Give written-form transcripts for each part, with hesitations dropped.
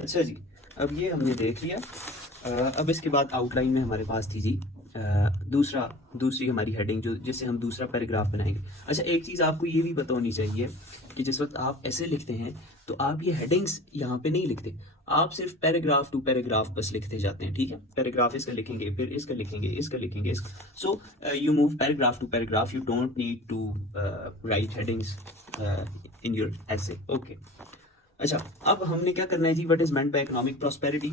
अच्छा जी, अब ये हमने देख लिया। अब इसके बाद आउटलाइन में हमारे पास थी जी दूसरी हमारी हेडिंग जो जिससे हम दूसरा पैराग्राफ बनाएंगे। अच्छा, एक चीज़ आपको ये भी पता होनी चाहिए कि जिस वक्त आप ऐसे लिखते हैं तो आप ये हेडिंग्स यहाँ पे नहीं लिखते, आप सिर्फ पैराग्राफ टू पैराग्राफ बस लिखते जाते हैं। ठीक है, पैराग्राफ इसका लिखेंगे, फिर इसका लिखेंगे, इसका लिखेंगे, इसका। So you move paragraph to paragraph, you don't need to write headings in your essay. Okay. अच्छा, अब हमने क्या करना है जी, what is meant by economic prosperity.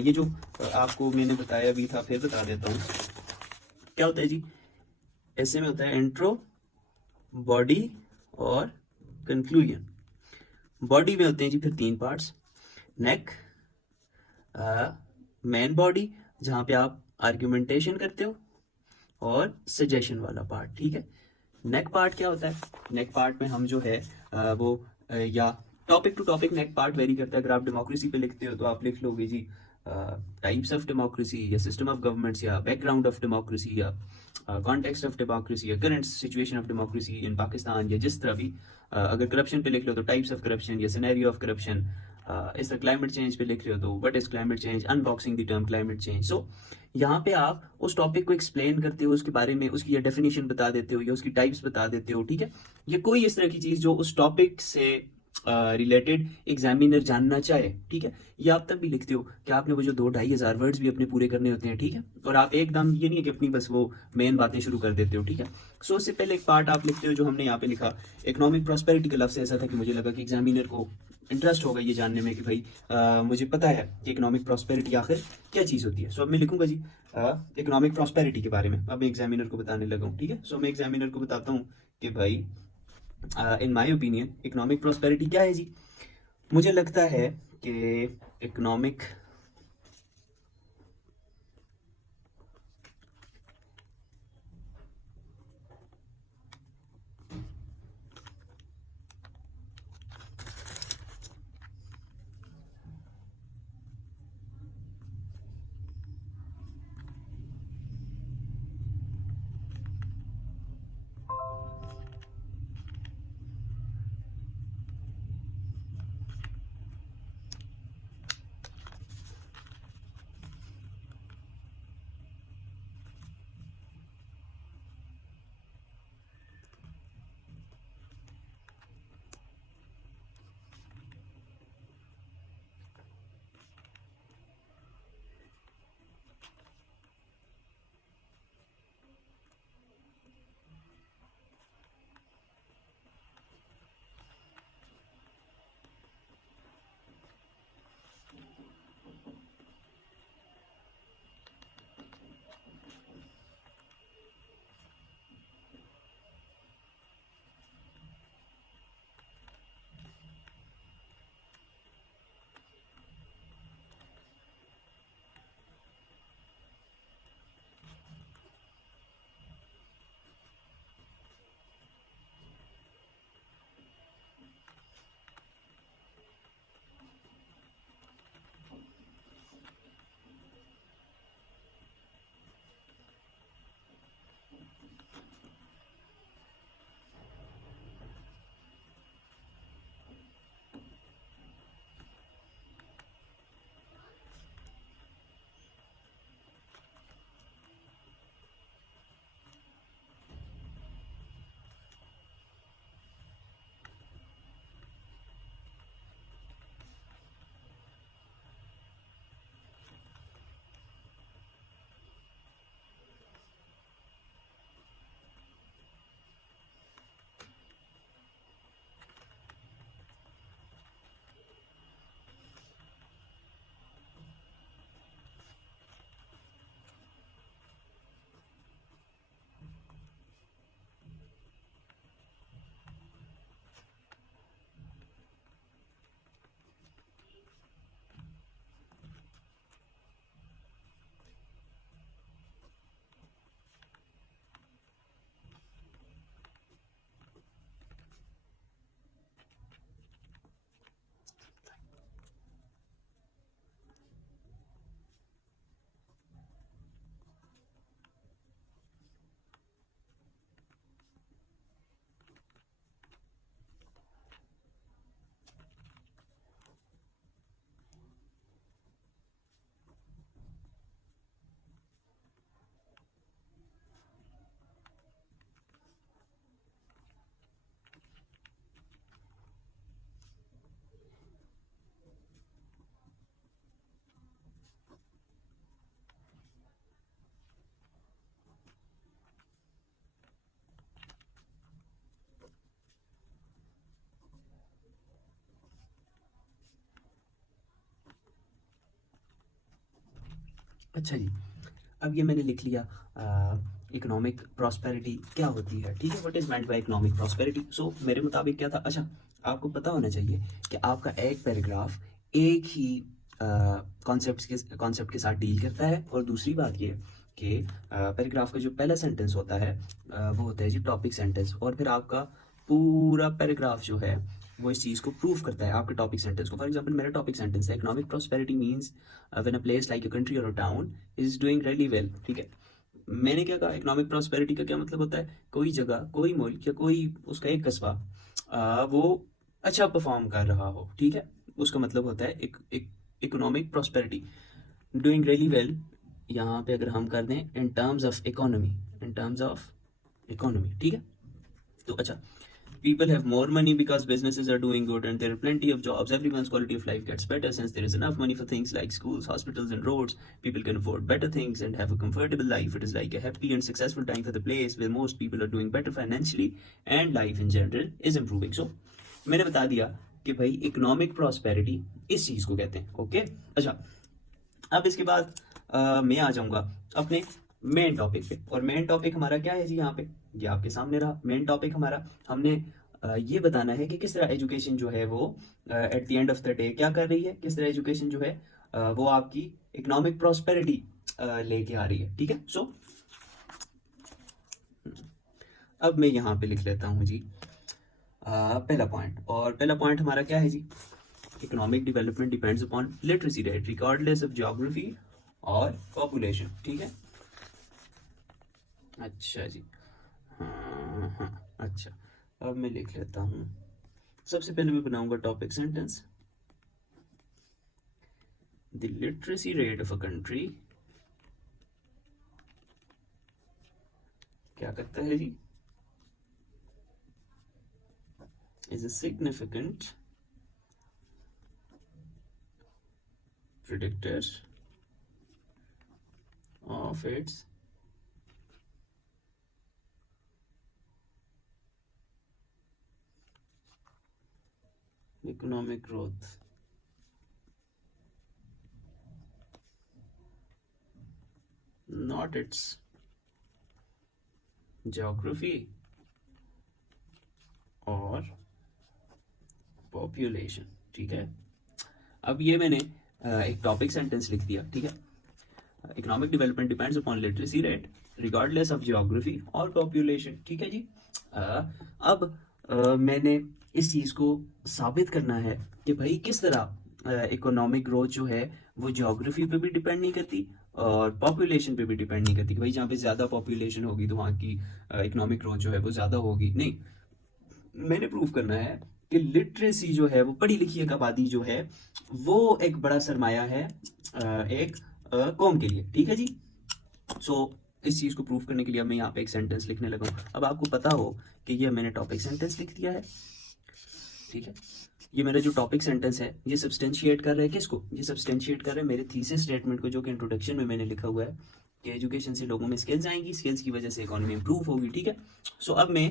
ये जो आपको मैंने बताया भी था, फिर बता देता हूँ क्या होता है जी। ऐसे में होता है इंट्रो, बॉडी और कंक्लूजन। बॉडी में होते हैं जी फिर 3 पार्ट्स। नेक, मेन बॉडी जहाँ पे आप आर्ग्यूमेंटेशन करते हो, और सजेशन वाला पार्ट। ठीक है, नेक पार्ट क्या होता है? नेक पार्ट में हम जो है वो या टॉपिक टू टॉपिक नेक पार्ट वेरी करता है। अगर आप डेमोक्रेसी पे लिखते हो तो आप लिख लोगे जी टाइप्स ऑफ डेमोक्रेसी, या सिस्टम ऑफ गवर्नमेंट्स, या बैकग्राउंड ऑफ डेमोक्रेसी, या कॉन्टेक्स्ट ऑफ डेमोक्रेसी, या current situation of democracy in Pakistan, या जिस तरह भी। अगर करप्शन पे लिख लो तो टाइप्स ऑफ करप्शन या सिनेरियो ऑफ करप्शन। इस तरह क्लाइमेट चेंज पे लिख रहे हो तो what is climate change, unboxing the term climate change. So यहाँ पे आप उस टॉपिक को एक्सप्लेन करते हो, उसके बारे में उसकी या डेफिनेशन बता देते हो, या उसकी टाइप्स बता देते हो। ठीक है, ये कोई इस तरह की चीज जो उस टॉपिक से रिलेटेड एग्जामिनर जानना चाहे। ठीक है, ये आप तब भी लिखते हो कि आपने वो जो 2-2,500 वर्ड्स भी अपने पूरे करने होते हैं। ठीक है, और आप एकदम ये नहीं है कि अपनी बस वो मेन बातें शुरू कर देते हो। ठीक है, सो उससे पहले एक पार्ट आप लिखते हो जो हमने यहाँ पे लिखा। इकोनॉमिक प्रॉस्पेरिटी का लफ्ज़ ऐसा था कि मुझे लगा कि एग्जामिनर को इंटरेस्ट होगा ये जानने में कि भाई मुझे पता है कि इकोनॉमिक प्रॉस्पेरिटी आखिर क्या चीज़ होती है। सो अब मैं लिखूंगा जी इकोनॉमिक प्रॉस्पेरिटी के बारे में। अब मैं एग्जामिनर को बताने लगा हूँ। ठीक है, सो मैं एग्जामिनर को बताता हूँ कि भाई in my opinion economic prosperity क्या है जी। मुझे लगता है कि इकोनॉमिक अच्छा जी, अब ये मैंने लिख लिया इकोनॉमिक प्रॉस्पेरिटी क्या होती है, ठीक है, what is meant by economic prosperity. So मेरे मुताबिक क्या था, अच्छा आपको पता होना चाहिए कि आपका एक पैराग्राफ एक ही कॉन्सेप्ट के साथ डील करता है, और दूसरी बात ये कि पैराग्राफ का जो पहला सेंटेंस होता है वो होता है जी टॉपिक सेंटेंस, और फिर आपका पूरा पैराग्राफ जो है वो इस चीज़ को प्रूव करता है आपके टॉपिक सेंटेंस को। फॉर एग्जांपल मेरा टॉपिक सेंटेंस है economic prosperity means when a place like a country और a town is doing really well, ठीक है। मैंने क्या कहा, इकोनॉमिक प्रॉस्पेरिटी का क्या मतलब होता है, कोई जगह, कोई मुल्क या कोई उसका एक कस्बा वो अच्छा परफॉर्म कर रहा हो, ठीक है, उसका मतलब होता है एक economic prosperity. Doing really well यहाँ पे अगर हम कर दें in terms of economy, in terms of economy, ठीक है। तो अच्छा, people have more money because businesses are doing good and there are plenty of jobs. Everyone's quality of life gets better since there is enough money for things like schools, hospitals, and roads. People can afford better things and have a comfortable life. It is like a happy and successful time for the place where most people are doing better financially and life in general is improving. So, मैंने बता दिया कि भाई economic prosperity इस चीज़ को कहते हैं, okay. अच्छा, अब इसके बाद मैं आ जाऊंगा अपने मेन टॉपिक पे, और मेन टॉपिक हमारा क्या है जी, यहाँ पे ये आपके सामने रहा मेन टॉपिक हमारा। हमने ये बताना है कि किस तरह एजुकेशन जो है वो at the end of the day क्या कर रही है, किस तरह एजुकेशन जो है वो आपकी इकोनॉमिक प्रॉस्पेरिटी लेके आ रही है, ठीक है। सो अब मैं यहाँ पे लिख लेता हूँ जी पहला पॉइंट, और पहला पॉइंट हमारा क्या है जी, economic development depends upon literacy rate regardless of geography और पॉपुलेशन, ठीक है। अच्छा जी, हाँ हाँ, अच्छा अब मैं लिख लेता हूँ, सबसे पहले मैं बनाऊंगा topic sentence. The literacy rate of a country क्या करता है जी, is a significant predictor of its economic growth. Not its geography और population, ठीक है। अब ये मैंने एक टॉपिक सेंटेंस लिख दिया, ठीक है। Economic development depends upon literacy rate regardless of geography और पॉपुलेशन, ठीक है जी। अब मैंने इस चीज़ को साबित करना है कि भाई किस तरह इकोनॉमिक ग्रोथ जो है वो जियोग्राफी पे भी डिपेंड नहीं करती और पॉपुलेशन पे भी डिपेंड नहीं करती कि भाई जहाँ पे ज़्यादा पॉपुलेशन होगी तो वहाँ की इकोनॉमिक ग्रोथ जो है वो ज़्यादा होगी, नहीं। मैंने प्रूव करना है कि लिटरेसी जो है वो पढ़ी लिखी एक आबादी जो है वो एक बड़ा सरमाया है एक कौम के लिए, ठीक है जी। सो इस चीज़ को प्रूव करने के लिए मैं यहाँ पे एक सेंटेंस लिखने लगा हूँ। अब आपको पता हो कि ये मैंने टॉपिक सेंटेंस लिख दिया है, ठीक है। ये मेरा जो टॉपिक सेंटेंस है ये सब्सटेंशिएट कर रहा है किसको, ये सब्सटेंशिएट कर रहा है मेरे थीसिस स्टेटमेंट को, जो कि इंट्रोडक्शन में मैंने लिखा हुआ है कि एजुकेशन से लोगों में स्किल्स आएंगी, स्किल्स की वजह से इकोनॉमी इंप्रूव होगी, ठीक है। सो अब मैं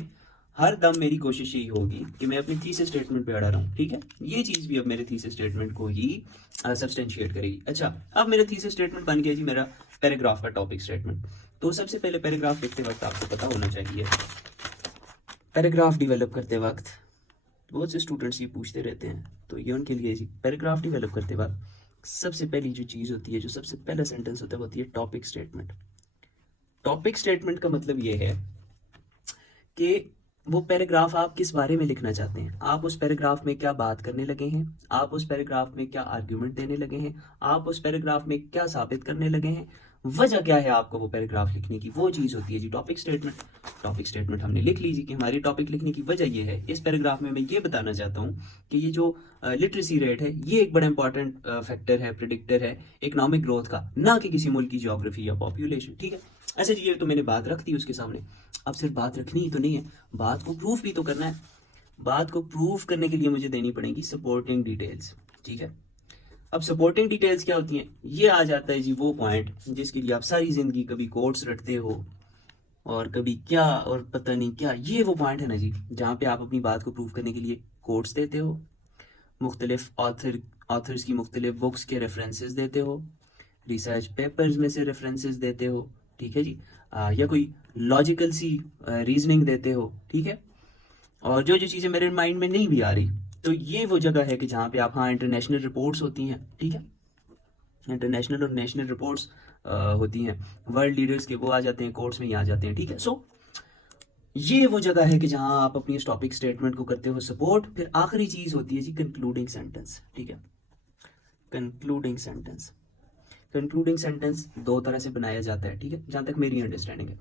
हर दम मेरी कोशिश यही होगी कि मैं अपनी थीसिस स्टेटमेंट पे अड़ा रहूँ, ठीक है। ये चीज़ भी अब मेरे थीसिस स्टेटमेंट को ही सब्सटेंशिएट करेगी। अच्छा, अब मेरा थीसिस स्टेटमेंट बन गया जी मेरा पैराग्राफ का टॉपिक स्टेटमेंट। तो सबसे पहले पैराग्राफ लिखते वक्त आपको पता होना चाहिए, पैराग्राफ डिवेलप करते वक्त बहुत से स्टूडेंट्स ये पूछते रहते हैं, तो ये उनके लिए जी पैराग्राफ डिवेलप करते वक्त सबसे पहली जो चीज़ होती है, जो सबसे पहला सेंटेंस होता है वो होती है टॉपिक स्टेटमेंट। टॉपिक स्टेटमेंट का मतलब ये है कि वो पैराग्राफ आप किस बारे में लिखना चाहते हैं, आप उस पैराग्राफ में क्या बात करने लगे हैं, आप उस पैराग्राफ में क्या आर्ग्यूमेंट देने लगे हैं, आप उस पैराग्राफ में क्या साबित करने लगे हैं, वजह क्या है आपको वो पैराग्राफ लिखने की, वो चीज़ होती है जी टॉपिक स्टेटमेंट। टॉपिक स्टेटमेंट हमने लिख लीजिए कि हमारी टॉपिक लिखने की वजह ये है, इस पैराग्राफ में मैं ये बताना चाहता हूँ कि ये जो लिटरेसी रेट है ये एक बड़ा इंपॉर्टेंट फैक्टर है, प्रिडिक्टर है इकोनॉमिक ग्रोथ का, ना कि किसी मुल्क की ज्योग्राफी या पॉपुलेशन, ठीक है। ऐसे जी ये तो मैंने बात रख दी उसके सामने। अब सिर्फ बात रखनी ही तो नहीं है, बात को प्रूफ भी तो करना है। बात को प्रूफ करने के लिए मुझे देनी पड़ेगी सपोर्टिंग डिटेल्स, ठीक है। अब सपोर्टिंग डिटेल्स क्या होती हैं, ये आ जाता है जी वो पॉइंट जिसके लिए आप सारी जिंदगी कभी कोट्स रटते हो और कभी क्या और पता नहीं क्या, ये वो पॉइंट है ना जी जहाँ पे आप अपनी बात को प्रूव करने के लिए कोट्स देते हो, मुख्तलिफ ऑथर्स की मुख्तलिफ बुक्स के रेफरेंसेस देते हो, रिसर्च पेपर्स में से रेफरेंसेस देते हो, ठीक है जी, या कोई लॉजिकल सी रीजनिंग देते हो, ठीक है, और जो जो चीज़ें मेरे माइंड में नहीं भी आ रही, तो ये वो जगह है कि जहाँ पे आप, हाँ, इंटरनेशनल रिपोर्ट्स होती हैं, ठीक है, इंटरनेशनल और नेशनल रिपोर्ट्स होती हैं, वर्ल्ड लीडर्स के वो आ जाते हैं, कोर्ट्स में ही आ जाते हैं, ठीक है। सो ये वो जगह है कि जहाँ आप अपनी इस टॉपिक स्टेटमेंट को करते हो सपोर्ट। फिर आखिरी चीज़ होती है जी कंक्लूडिंग सेंटेंस, ठीक है, कंक्लूडिंग सेंटेंस। कंक्लूडिंग सेंटेंस दो तरह से बनाया जाता है, ठीक है, जहाँ तक मेरी अंडरस्टैंडिंग है।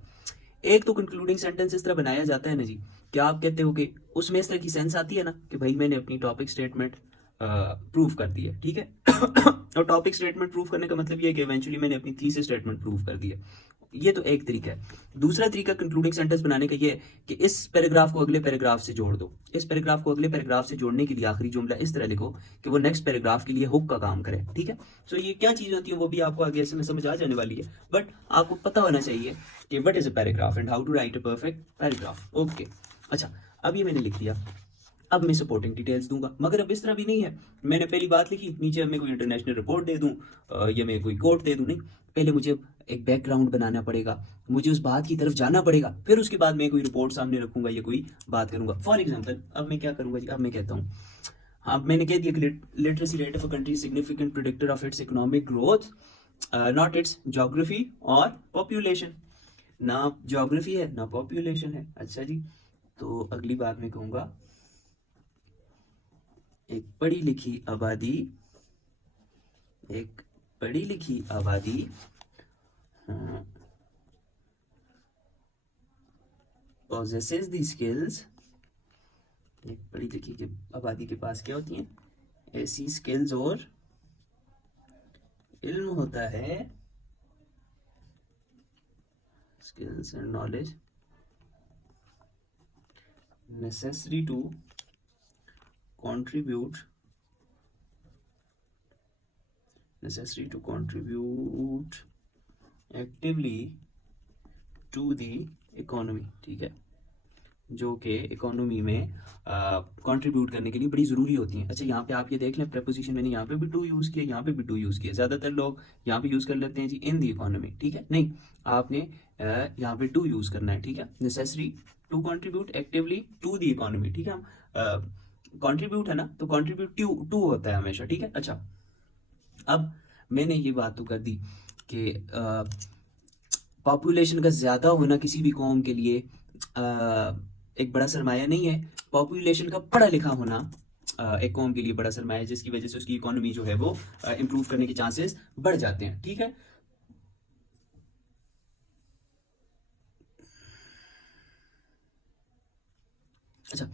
एक तो कंक्लूडिंग सेंटेंस इस तरह बनाया जाता है ना जी, कि आप कहते हो कि उसमें इस तरह की सेंस आती है ना कि भाई मैंने अपनी टॉपिक स्टेटमेंट प्रूव कर दी है, ठीक है। और टॉपिक स्टेटमेंट प्रूव करने का मतलब ये है कि इवेंचुअली मैंने अपनी थीसिस स्टेटमेंट प्रूव कर दी है। ये तो एक तरीका है। दूसरा तरीका कंक्लूडिंग सेंटेंस बनाने का ये है कि इस पैराग्राफ को अगले पैराग्राफ से जोड़ दो। इस पैराग्राफ को अगले पैराग्राफ से जोड़ने के लिए आखिरी जुमला इस तरह लिखो कि वो नेक्स्ट पैराग्राफ के लिए हुक का काम करे, ठीक है। सो ये क्या चीज़ होती है वो भी आपको आगे ऐसे में समझ आ जाने वाली है, बट आपको पता होना चाहिए कि what is a paragraph and how to write a perfect paragraph. Okay, अच्छा, अब ये मैंने लिख दिया, अब मैं सपोर्टिंग डिटेल्स दूंगा, मगर अब इस तरह भी नहीं है मैंने पहली बात लिखी, नीचे मैं कोई इंटरनेशनल रिपोर्ट दे दूं या मैं कोई कोट दे दूं, नहीं, पहले मुझे एक बैकग्राउंड बनाना पड़ेगा, मुझे उस बात की तरफ जाना पड़ेगा, फिर उसके बाद मैं कोई रिपोर्ट सामने रखूंगा या कोई बात करूंगा। फॉर एग्जाम्पल अब मैं क्या करूंगा जी, अब मैं कहता हूँ, अब मैंने कह दिया कि literacy rate of a country significant predictor of its economic growth, not it's geography और पॉपुलेशन। ना ज्योग्राफी है ना पॉपुलेशन है। अच्छा जी, तो अगली बात मैं कहूँगा एक पढ़ी लिखी आबादी, एक पढ़ी लिखी आबादी possesses the skills, एक पढ़ी लिखी की आबादी के पास क्या होती हैं, ऐसी स्किल्स और इल्म होता है, skills and knowledge necessary to contribute actively to the economy, ठीक है, जो कि इकोनॉमी में कंट्रीब्यूट करने के लिए बड़ी ज़रूरी होती हैं। अच्छा, यहाँ पे आप ये देख लें, प्रेपोजिशन मैंने यहाँ पे भी टू यूज़ किया, यहाँ पे भी टू यूज़ किया। ज़्यादातर लोग यहाँ पे यूज़ कर लेते हैं जी इन द इकोनॉमी, ठीक है, नहीं, आपने यहाँ पे टू यूज़ करना है, ठीक है, necessary to contribute actively to the economy, ठीक है। कंट्रीब्यूट है ना, तो कंट्रीब्यूट टू होता है हमेशा, ठीक है। अच्छा, अब मैंने ये बात तो कर दी कि पॉपुलेशन का ज़्यादा होना किसी भी कौम के लिए एक बड़ा सरमाया नहीं है। पॉपुलेशन का पढ़ा लिखा होना एक कौम के लिए बड़ा सरमाया है, जिसकी वजह से उसकी इकोनॉमी जो है वो इम्प्रूव करने के चांसेस बढ़ जाते हैं, ठीक है। अच्छा,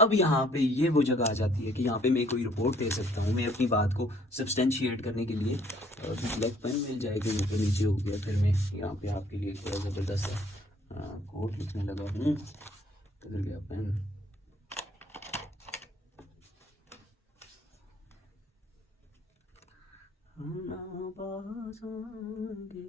अब यहाँ पे ये वो जगह आ जाती है कि यहाँ पे मैं कोई रिपोर्ट दे सकता हूँ, मैं अपनी बात को सब्सटेंशिएट करने के लिए ब्लैक पेन मिल जाएगा, ऊपर नीचे हो गया, फिर मैं यहाँ पे आपके लिए थोड़ा ज़बरदस्त कोट लिखने लगा हूँ, किधर गया पेन, हम आवाज़ आएंगे